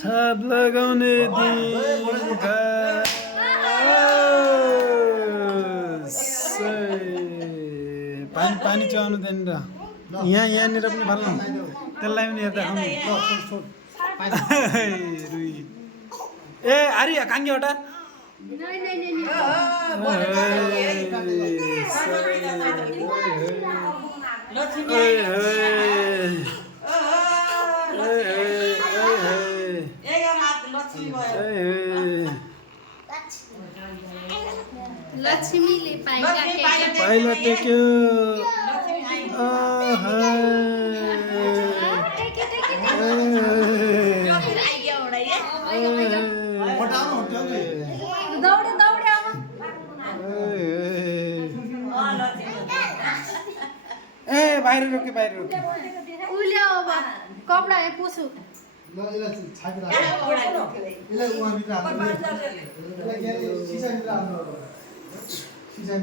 छाप लगाउने दिन पानी पानी चुहाउनु त्यहाँनिर यहाँनिर पनि फाल्नु त्यसलाई पनि हेर्दा रुई ए आर्य काङ्गे एउटा लक्ष्मीले पाइला टेक्यो ए बाहिर रोके कपडा पुसु सिसा